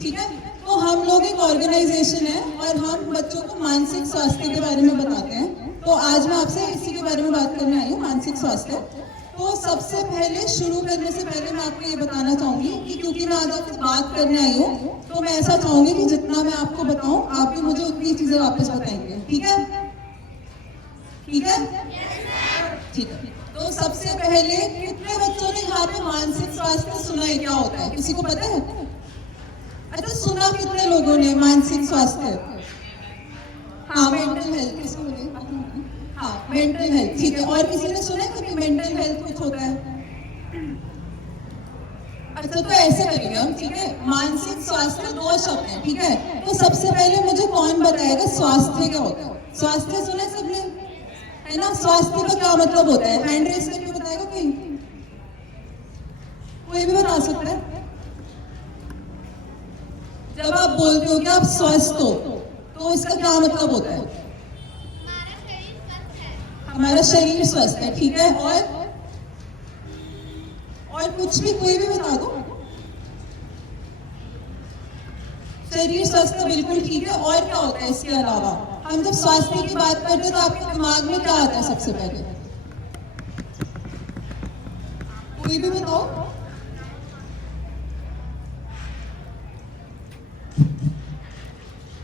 ठीक है। तो हम लोग एक ऑर्गेनाइजेशन है और हम बच्चों को मानसिक स्वास्थ्य के बारे में बताते हैं। तो आज मैं आपसे इसी के बारे में बात करने आई हूँ, मानसिक स्वास्थ्य। तो सबसे पहले शुरू करने से पहले मैं आपको ये बताना चाहूंगी कि क्योंकि मैं आज आपसे बात करने आई हूँ, तो मैं ऐसा चाहूंगी कि जितना मैं आपको बताऊं आप भी मुझे उतनी चीजें वापस बताएंगे। ठीक है? ठीक है? ठीक है। तो सबसे पहले कितने बच्चों ने यहाँ पे मानसिक स्वास्थ्य सुना है, क्या होता है, किसी को पता है? अच्छा, सुना कितने लोगों ने मानसिक स्वास्थ्य? हाँ, मेंटल हेल्थ किसको बोले? हाँ, मेंटल हेल्थ। ठीक है। और किसी ने सुना है कभी मेंटल हेल्थ कुछ होता है? अच्छा, तो ऐसे करेंगे हम, ठीक है। मानसिक स्वास्थ्य दो शब्द है, ठीक है। तो सबसे पहले मुझे कौन बताएगा स्वास्थ्य क्या होता है? स्वास्थ्य सुने सबने, है ना? स्वास्थ्य का क्या मतलब होता है? हैंड रेस करके बताएगा कोई? कोई भी बता सकता है? जब आप बोलते हो कि आप स्वस्थ हो, तो इसका क्या मतलब होता है? हमारा शरीर स्वस्थ है, ठीक है। और कुछ भी, कोई भी बता दो। शरीर स्वस्थ, बिल्कुल ठीक है। और क्या होता है इसके अलावा? हम जब स्वास्थ्य की बात करते हैं तो आपके दिमाग में क्या आता है सबसे पहले? कोई भी बताओ।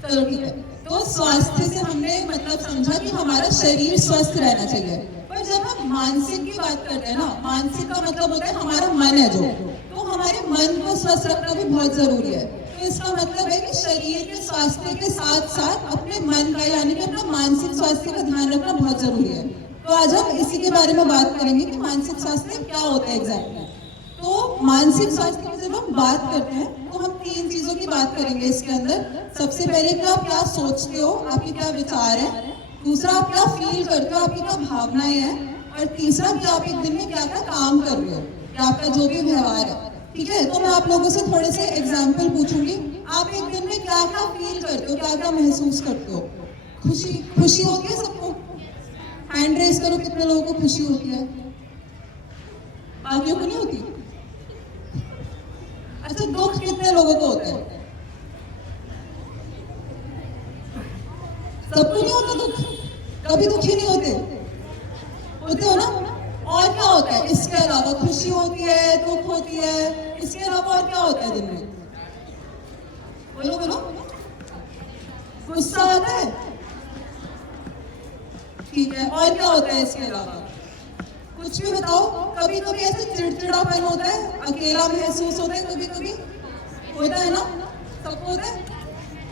चलो ठीक है। तो स्वास्थ्य से हमने मतलब समझा कि हमारा शरीर स्वस्थ रहना चाहिए। पर जब हम मानसिक की बात करते हैं ना, मानसिक का मतलब होता है हमारा मन है जो, तो हमारे मन को स्वस्थ रखना भी बहुत जरूरी है। तो इसका मतलब है कि शरीर के स्वास्थ्य के साथ साथ अपने मन का यानी कि अपना मानसिक स्वास्थ्य का ध्यान रखना बहुत जरूरी है। तो आज हम इसी के बारे में बात करेंगे कि मानसिक स्वास्थ्य क्या होता है एग्जैक्टली। तो मानसिक स्वास्थ्य की जब हम बात करते हैं तो हम तीन चीजों की बात करेंगे इसके अंदर। सबसे पहले कि आप क्या सोचते हो, आपके क्या विचार है। दूसरा, आप क्या फील करते हो, आपकी क्या भावनाएं हैं। और तीसरा, कि आप एक दिन में क्या क्या काम कर रहे हो, या आपका जो भी व्यवहार है। ठीक है। तो मैं आप लोगों से थोड़े से एग्जाम्पल पूछूंगी। आप एक दिन में क्या क्या फील करते हो, क्या क्या महसूस करते हो? खुशी, खुशी होती है सबको? हैंड रेस करो, कितने लोगों को खुशी होती है? बाकियों को नहीं होती? अच्छा, दुख कितने लोगों को होता है? सबको नहीं होता दुख? कभी दुखी नहीं होते? होते हो ना? और क्या होता है इसके अलावा? खुशी होती है, दुख होती है, इसके अलावा और क्या होता है दिन में? बोलो बोलो। गुस्सा आता है? ठीक है। और क्या होता है इसके अलावा? कुछ भी बताओ। कभी कभी ऐसे चिड़चिड़ापन होता है, अकेला महसूस होता है, कभी कभी होता है ना? सबको होता है।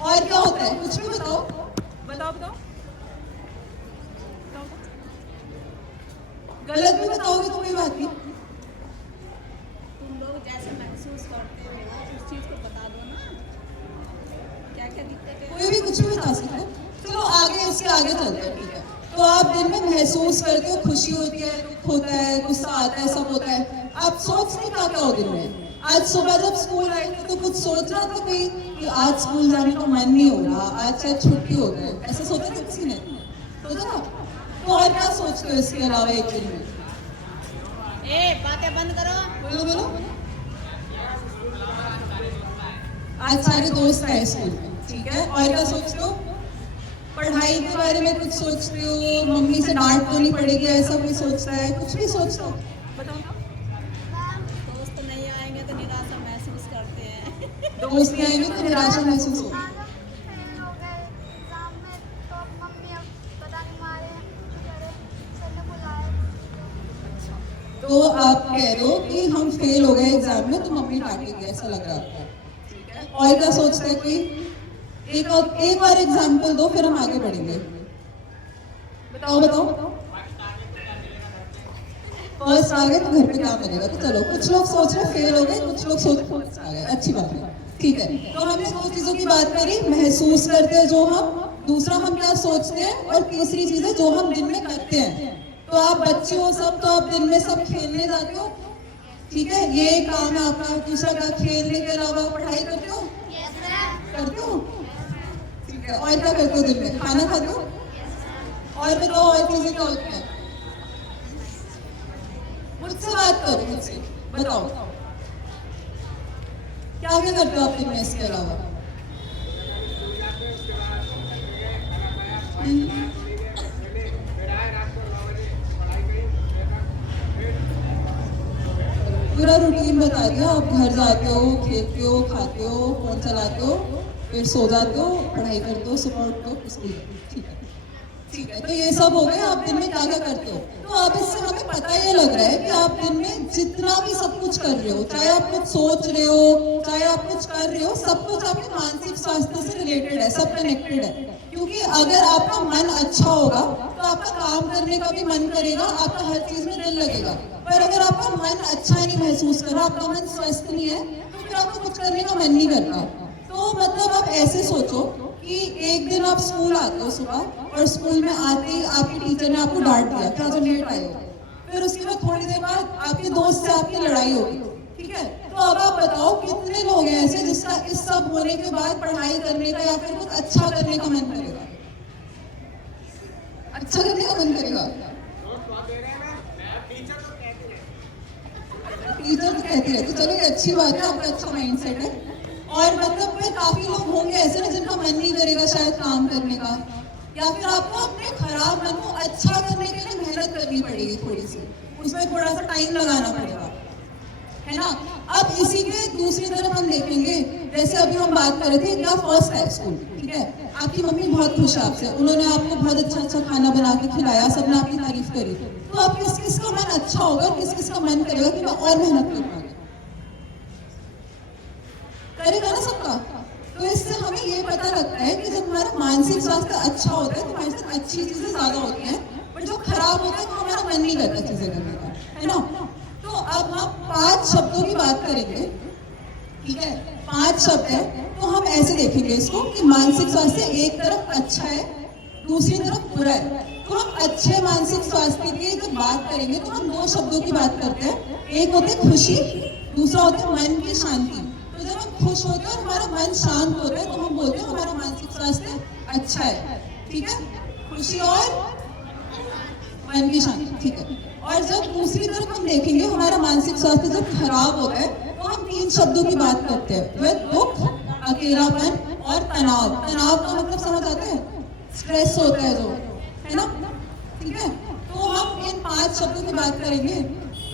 और क्या होता है? कुछ भी बताओ, बताओ बताओ। गलत भी बताओगे तो कोई बात नहीं। तुम लोग जैसे महसूस करते हो उस चीज को बता दो ना, क्या क्या दिक्कत है। कोई भी कुछ भी बता सकते हैं। चलो आगे, इसके आगे चलते हैं, ठीक है। तो आप दिन में महसूस करते हो, खुशी होती है, दुख होता है, गुस्सा आता है, सब होता है। आप सोचते क्या क्या हो दिन में? आज सुबह जब स्कूल आए थे तो कुछ सोच रहा था कोई कि आज स्कूल जाने का मन नहीं हो रहा, आज शायद छुट्टी हो गई, ऐसा सोचा था किसी ने? सोचा था? तो और क्या सोचते हो इसके अलावा एक दिन में? बातें बंद करो। बोलो बोलो। आज सारे दोस्त आए स्कूल में, ठीक है। और क्या सोचते हो? पढ़ाई के बारे में कुछ सोचते हो, मम्मी से डांट तो नहीं पड़ेगी, ऐसा कोई सोचता है? कुछ भी सोचते हो? बताओ। दोस्त नहीं आएंगे तो निराशा महसूस करते हैं। दोस्त नहीं आएंगे तो निराशा महसूस होगी। तो आप कह रहे हो कि हम फेल हो गए एग्जाम में तो मम्मी डांटेगी, ऐसा लग रहा है? ठीक है। और क्या सोचता है कोई? एक और एग्जाम्पल दो, फिर हम आगे बढ़ेंगे। बताओ बताओ। फर्स्ट आ गए तो घर पे क्या करेगा? तो चलो, कुछ लोग सोच रहे फेल हो गए, कुछ लोग सोच रहे फर्स्ट आ गए, अच्छी बात है। ठीक है। तो हमने दो चीजों की बात करी, महसूस करते हैं जो हम, दूसरा हम क्या सोचते हैं, और तीसरी चीज है जो हम दिन में करते हैं। तो आप बच्चे हो सब, तो आप दिन में सब खेलने जाते हो, ठीक है, ये काम है आपका। दूसरा क्या? खेलने के अलावा पढ़ाई करते हो? करते हो? ठीक है। और क्या करते हो दिन में? खाना खाते हो? और बताओ और चीजें क्या होती है? मुझसे बात करो, मुझसे बताओ क्या क्या क्या करते हो आप दिन में इसके अलावा? पूरा रूटीन बता दिया। आप घर जाते हो, खेलते हो, खाते हो, फोन चलाते हो, फिर सो जाते हो, पढ़ाई करते हो, सुबह उठते हो, स्कूल। ठीक है, ठीक है। तो ये सब हो गए। आप दिन में क्या क्या करते हो? तो अब इससे हमें पता ये लग रहा है कि आप दिन में जितना भी सब कुछ कर रहे हो, चाहे आप कुछ सोच रहे हो, चाहे आप कुछ कर रहे हो, सब कुछ आपके मानसिक स्वास्थ्य से रिलेटेड है, सब कनेक्टेड है। क्योंकि अगर आपका मन अच्छा होगा तो आपका काम करने का भी मन करेगा, आपका हर चीज में दिल लगेगा। पर अगर आपका मन अच्छा नहीं महसूस कर रहा, आपका मन स्वस्थ नहीं है, तो फिर आपको कुछ करने का मन नहीं करता। तो मतलब आप ऐसे सोचो कि एक दिन आप स्कूल आते हो सुबह, और स्कूल में आते ही आपके टीचर ने आपको डांट दिया कि आज लेट आए हो। फिर उसके बाद थोड़ी देर बाद आपके दोस्त से आपकी लड़ाई होगी, ठीक है? तो अब आप बताओ कितने लोग हैं ऐसे जिसका इस सब होने के बाद पढ़ाई करने का या फिर कुछ अच्छा करने का मन करेगा? अच्छा करने का मन करेगा? टीचर तो कहती रहती, चलो ये अच्छी बात है, आपका अच्छा माइंडसेट है। और मतलब फिर काफी लोग होंगे ऐसे ना जिनका मन नहीं करेगा शायद काम करने का, या फिर आपको अपने खराब मन को अच्छा करने के लिए मेहनत करनी पड़ेगी थोड़ी सी, उसमें थोड़ा सा टाइम लगाना पड़ेगा, है ना? अब इसी के दूसरी तरफ हम देखेंगे, जैसे अभी हम बात कर रहे थे कि आप फर्स्ट है स्कूल, ठीक है? आपकी मम्मी बहुत खुश है आपसे, उन्होंने आपको बहुत अच्छा अच्छा खाना बना के खिलाया, सबने आपकी तारीफ करी। तो अब किस किस का मन अच्छा होगा, किस किस का मन करेगा कि मैं और मेहनत करूंगा? करेगा ना सबका। तो इससे हमें ये पता लगता है कि जब हमारा मानसिक स्वास्थ्य अच्छा होता है तो हमारे साथ अच्छी चीजें ज्यादा होती हैं, पर जो खराब होता है तो हमारा मन नहीं करता चीजें करने का, है ना? तो अब हम 5 शब्दों की बात करेंगे, ठीक है? 5 शब्द है, तो हम ऐसे देखेंगे इसको कि मानसिक स्वास्थ्य एक तरफ अच्छा है, दूसरी तरफ बुरा है। तो हम अच्छे मानसिक स्वास्थ्य की जब बात करेंगे तो हम 2 शब्दों की बात करते हैं। एक होते है खुशी, दूसरा होता है मन की शांति। तो जब हम खुश होते हैं और हमारा मन शांत होता है तो हम बोलते हैं हमारा मानसिक स्वास्थ्य अच्छा है, ठीक है? खुशी और मन की शांति, ठीक है? और जब दूसरी तरफ हम देखेंगे हमारा मानसिक स्वास्थ्य जब खराब होता है तो हम 3 शब्दों की बात करते हैं, वह दुख, अकेलापन और तनाव। तनाव का मतलब समझ आता है? स्ट्रेस होता है जो, है ना? ठीक है? तो हम इन 5 शब्दों की बात करेंगे।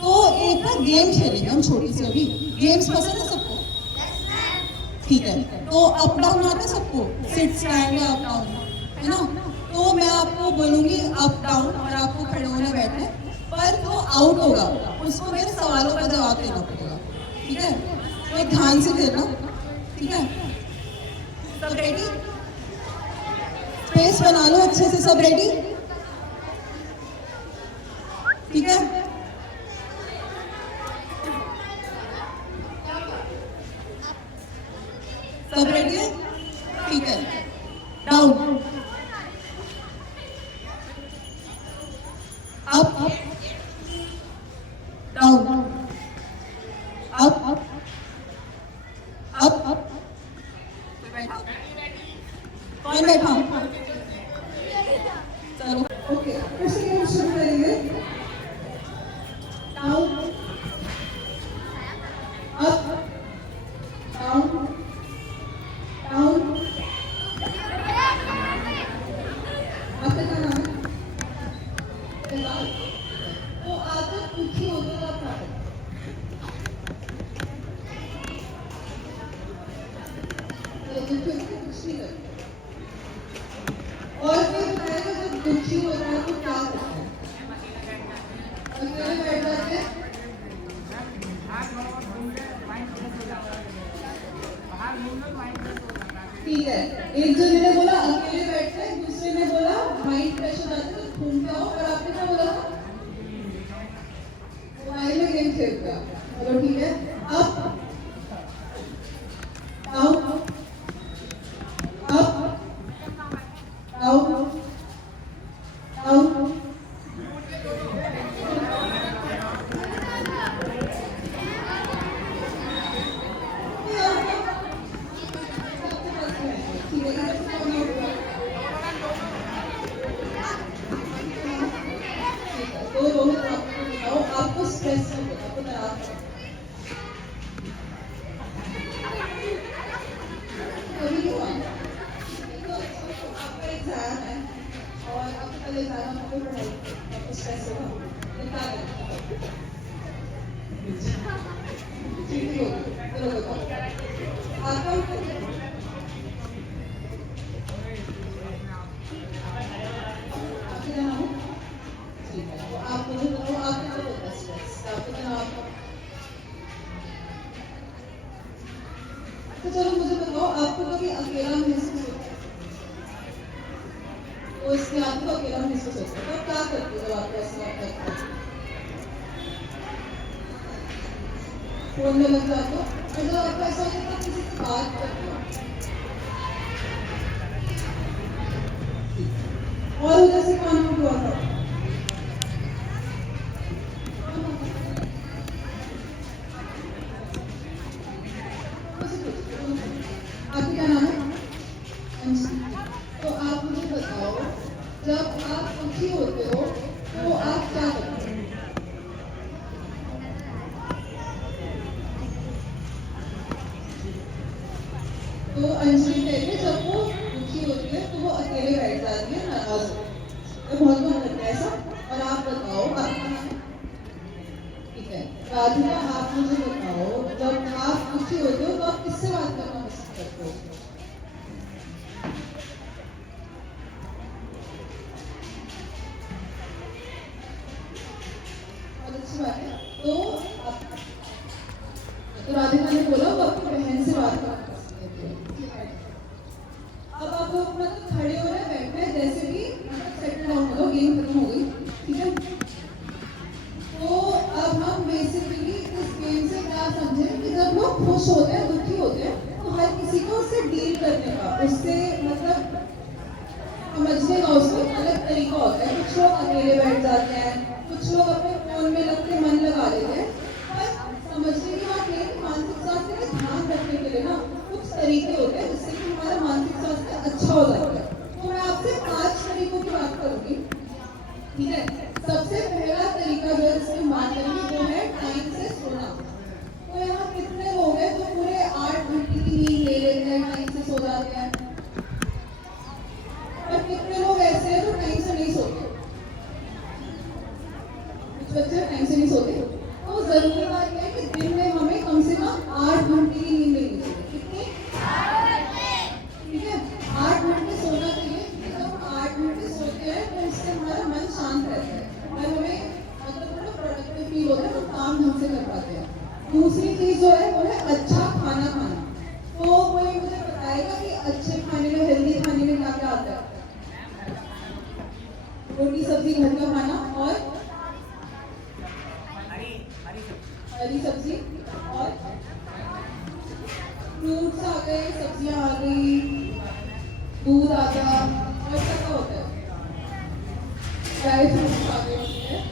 तो एक ना गेम खेलेंगे हम छोटी सी अभी। गेम्स पसंद है सबको? ठीक है, तो अप डाउन आता है सबको? सिट स्टैंड या अप डाउन, है ना? तो मैं आपको बोलूंगी अप डाउन और आपको खड़े होने बैठे, पर जो आउट होगा उसको मेरे सवालों का जवाब देना पड़ेगा, ठीक है? तो ध्यान से खेलना, ठीक है? सब रेडी? स्पेस बना लो अच्छे से, सब रेडी? ठीक है? सब रेडी है? ठीक है। Down, up, down, up, up, कौन बैठा? चलो, ओके, फिर से गेम शुरू करेंगे। Down, up, down, down. आपका क्या नाम है? बिलाल। तो आप जब दुखी होते हो आप क्या करते हो? तो दुखी होते हो कुछ नहीं करते। और कोई बताएगा जब दुखी होता है तो क्या करते हैं? अकेले बैठ जाते हैं? ठीक है, एक जने ने बोला अकेले बैठते हैं, दूसरे ने बोला माइंड फ्रेश हो जाता है तो घूमते हो, और आपने क्या बोला? मोबाइल में गेम खेलते हो। चलो ठीक है, up, down, up, down, down. तो रोहित आपको बताओ, आपको स्ट्रेस हो, आपको तनाव है, आपका क्या नाम है? ठीक है, तो आप मुझे बताओ आपको क्या होता है स्ट्रेस? आपको तनाव? तो चलो मुझे बताओ आपको कभी अकेला महसूस होता है? तो इसमें आपको अकेला महसूस होता है तो आप क्या करते हो जब आपको ऐसा लगता है? फोन में लग जाते हो और जब आपको ऐसा होता है तो किसी से बात करते हो और उधर से काम हुआ था। आपका क्या नाम है? अंशी। तो आप मुझे बताओ जब आप दुखी होते हो तो आप क्या करते हो? तो अंशी कहते जब वो दुखी होती है तो वो अकेले बैठ जाती है नाराज होती है तो बहुत मन लगता है ऐसा। और आप बताओ आपका नाम है? ठीक है, राधिका आप मुझे बताओ जब आप दुखी होते हो तो आप किससे बात करना पसंद करते हो? बहुत अच्छी बात है। तो आप तो राधिका ने बोला वो अपनी बहन से बात करना पसंद करती है। ठीक है। अब आप लोग मतलब खड़े हो रहे हैं बैठे हैं जैसे भी मतलब सेटल डाउन हो जाओ गेम खत्म हो गई। ठीक है, तो अब हम बेसिकली इस गेम से क्या समझे कि जब लोग खुश होते हैं दुखी होते हैं तो हर किसी को उससे डील करने का उससे मतलब समझने का उसको अलग तरीका होता है। कुछ लोग अकेले बैठ जाते हैं, कुछ लोग अपने फोन में लग के मन लगा लेते हैं। पर समझने की बात ये है कि मानसिक स्वास्थ्य का ध्यान रखने के लिए ना कुछ तरीके होते हैं जिससे कि हमारा मानसिक स्वास्थ्य अच्छा हो जाता है। तो मैं आपसे 5 तरीकों की बात करूंगी। ठीक है, सबसे पहला तरीका जो है जिसमें बात करेंगे वो है टाइम से सोना। तो यहाँ कितने लोग हैं जो पूरे 8 घंटे की नींद ले लेते हैं, टाइम से सो जाते हैं? और कितने लोग ऐसे हैं जो टाइम से नहीं सोते? कुछ बच्चे टाइम से नहीं सोते। तो जरूरी बात यह है कि दिन में हमें कम से कम 8 घंटे की नींद लेनी चाहिए। कितनी? 8 घंटे। ठीक है, 8 घंटे सोना चाहिए। जब हम 8 घंटे सोते हैं तो इससे हमारा मन शांत रहता है और हमें मतलब थोड़ा प्रोडक्टिव फील होता है, हम काम ढंग से कर पाते हैं। दूसरी चीज जो है वो है अच्छा खाना खाना। तो कोई मुझे बताएगा कि अच्छे खाने में हेल्दी खाने में क्या क्या आता है? रोटी सब्जी घर का खाना और हरी सब्जी और फ्रूट्स आ गए, सब्जियां आ गई, दूध आ गया और क्या क्या होता है? ड्राई फ्रूट्स आ गए होते हैं।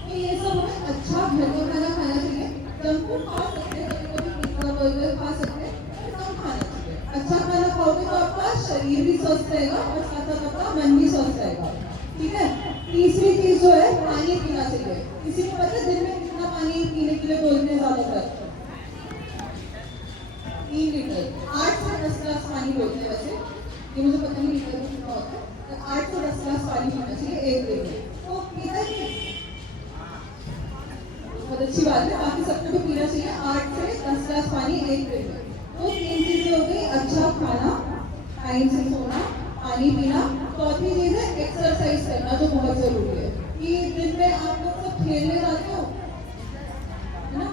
तो ये सब हमें अच्छा घर का खाना खाना चाहिए। जंक फूड खा सकते हैं, कभी कभी पिज्जा बर्गर खा सकते हैं, पर कम खाना चाहिए। अच्छा खाना खाओगे तो आपका शरीर भी स्वस्थ रहेगा और साथ साथ आपका मन भी स्वस्थ रहेगा। ठीक है, तीसरी चीज जो है पानी पीना चाहिए। किसी को पता है दिन में कितना पानी पीने के लिए बोलते हैं? ज्यादातर 3 लीटर, 8 से 10 गिलास पानी बोलते हैं। वैसे ये मुझे पता नहीं लीटर में कितना होता है, तो 8 से 10 गिलास पानी पीना चाहिए एक दिन में। तो पीना ही बहुत अच्छी बात है, बाकी सबको भी पीना चाहिए 8 से 10 गिलास पानी एक दिन में। तो 3 चीजें हो गई, अच्छा खाना, टाइम से सोना, पानी पीना। चौथी चीज है एक्सरसाइज करना जो बहुत जरूरी है। कि दिन में आप लोग सब खेलने जाते हो है ना,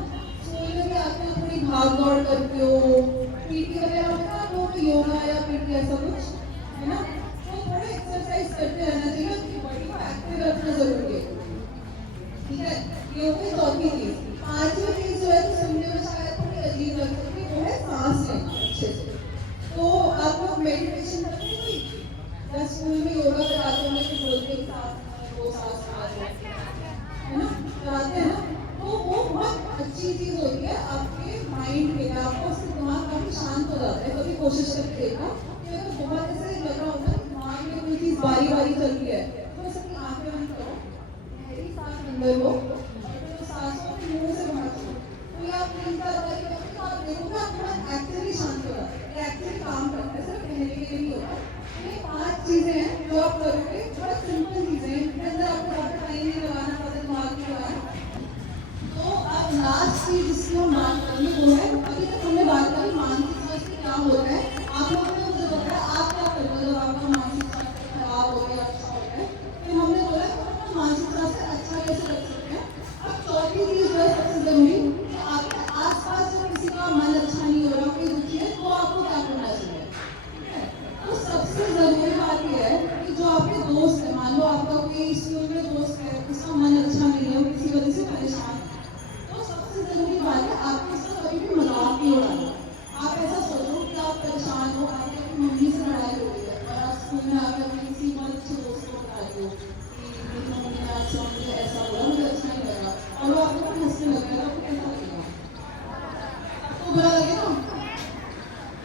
स्कूल में भी आते हो, थोड़ी भाग दौड़ करते हो, पीटी वगैरह होता है तो योगा या पीटी ऐसा कुछ है ना, तो थोड़ा एक्सरसाइज करते रहना चाहिए, अपनी बॉडी को एक्टिव रखना जरूरी है। ठीक है, ये हो गई चौथी चीज। पांचवी चीज जो है तो सुनने में शायद थोड़ी अजीब लग सकती है, वो है सांस लेना अच्छे से। तो आप लोग मेडिटेशन करते हैं कोई? या स्कूल में योगा कराते हैं तो बोलते हैं सांस वो सांस है ना, कराते हैं ना, तो वो बहुत अच्छी चीज होती है आपके माइंड के लिए। आपको उससे दिमाग काफी शांत हो जाता है। कभी कोशिश करके देखना कि अगर बहुत ऐसे लग रहा होता है दिमाग में कोई चीज बारी बारी चल रही है तो सबकी आंखें बंद करो, गहरी सांस अंदर लो और फिर सांस को मुंह से बाहर छोड़ो। तो ये आप 3-4 बार करोगे तो आप देखोगे आपका मन एक्चुअली शांत हो जाता है, एक्चुअली काम करता है, सिर्फ कहने के लिए नहीं होता। ये 5 चीजें हैं जो आप करोगे, बहुत सिंपल चीजें हैं, इनके अंदर आपको ज़्यादा टाइम नहीं लगाना, ज़्यादा दिमाग नहीं लगाना। तो अब लास्ट चीज जिसकी हम बात करेंगे वो है, अभी तक हमने बात करी मानसिक स्वास्थ्य क्या क्या होता है। आप लोगों ने मुझे बताया आप क्या करते हो जब आपका मानसिक स्वास्थ्य खराब हो गया, अच्छा होता है। फिर हमने बोला कि हम अपना मानसिक स्वास्थ्य अच्छा कैसे रख सकते हैं। अब चौथी चीज जो है सबसे जरूरी कि आपके आसपास जो किसी का मन अच्छा नहीं हो रहा, कोई दुखी है, तो आपको क्या करना चाहिए। ठीक है, तो सबसे जरूरी बात यह है कि जो आपके दोस्त है, मान लो आपका कोई स्कूल में दोस्त है, उसका मन अच्छा नहीं है, किसी वजह से परेशान है, तो सबसे जरूरी बात है आपको उसका कभी भी मजाक नहीं उड़ाना। आप ऐसा सोचो कि आप परेशान हो, आपकी अपनी मम्मी से लड़ाई हो गई है और आप स्कूल में आकर अपने किसी बहुत अच्छे दोस्त को बता रहे हो कि मेरी मम्मी ने आज से मुझे ऐसा बोला, मुझे अच्छा नहीं लगा, और वो आपको हंसने लग गया, आपको कैसा लगेगा। आपको बुरा लगेगा।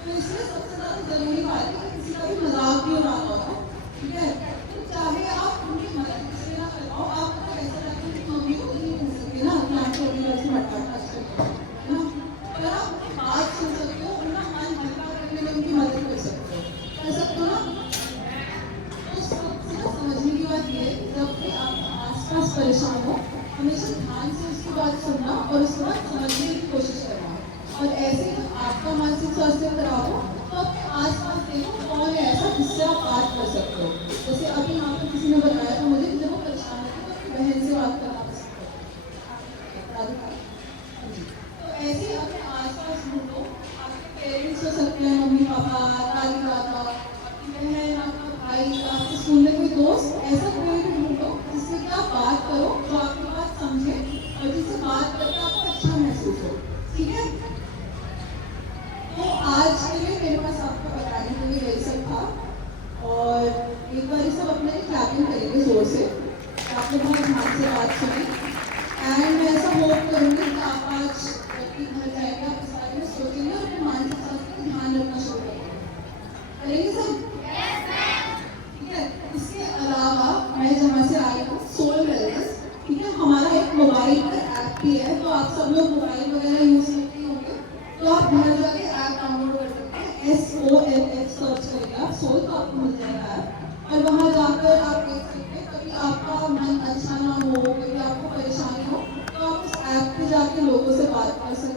तो इसलिए सबसे ज्यादा जरूरी बात है कि किसी का भी मजाक नहीं उड़ाना होता। ठीक है, तो चाहे आप उनकी मदद किसी ना कर पाओ, आप अगर ऐसा लगता है कि मम्मी को नहीं कह सकते ना कि आपको अपनी तरफ से मटका है ना, पर आप उनकी बात सुन सकते हो, उनका मन हल्का करने में उनकी मदद कर सकते हो, कर सकते हो ना। तो सबसे ना समझने की बात ये है कि जब भी आप आसपास परेशान हो, हमेशा ध्यान से उसकी बात सुनना और उसके बाद समझने की कोशिश करना। और ऐसे ही जब आपका मानसिक स्वास्थ्य खराब हो तो अपने आसपास देखो कौन है ऐसा जिससे आप बात कर सकते हो। जैसे अभी यहाँ पे किसी ने बताया था मुझे कि जब वो परेशान है तो अपनी बहन से बात करना पसंद है। तो ऐसे ही अपने आसपास ढूंढो, आपके पेरेंट्स हो सकते हैं, मम्मी पापा, दादी दादा, आपकी बहन, आपका भाई, आपके स्कूल में कोई दोस्त, ऐसा कोई भी ढूंढो जिससे कि आप बात करो, जो आपकी बात समझे और जिससे बात करके आपको अच्छा महसूस हो। ठीक है, तो आज के लिए मेरे पास आपको बताने के लिए यही सब था। और एक बार सब अपने क्लैपिंग करेंगे जोर से, आपने बहुत ध्यान से बात सुनी। एंड मैं ऐसा होप करूँगी कि आप आज जब घर जाएंगे आप इस बारे में सोचेंगे और अपने मानसिक स्वास्थ्य का ध्यान रखना शुरू करेंगे सब। ठीक है, इसके अलावा मैं जहाँ से आई हूँ सोल वेलनेस, ठीक है, हमारा एक मोबाइल पर ऐप भी है, तो आप सब लोग मोबाइल वगैरह यूज करते होंगे, तो आप घर जाके ऐप डाउनलोड कर सकते हैं। SOLF सर्च करेंगे आप, सोल, तो आपको मिल जाएगा ऐप। और वहाँ जाकर आप देख सकते हैं कभी आपका मन अच्छा ना हो, कभी आपको परेशानी हो, तो आप उस ऐप पे जाके लोगों से बात कर सकते हैं।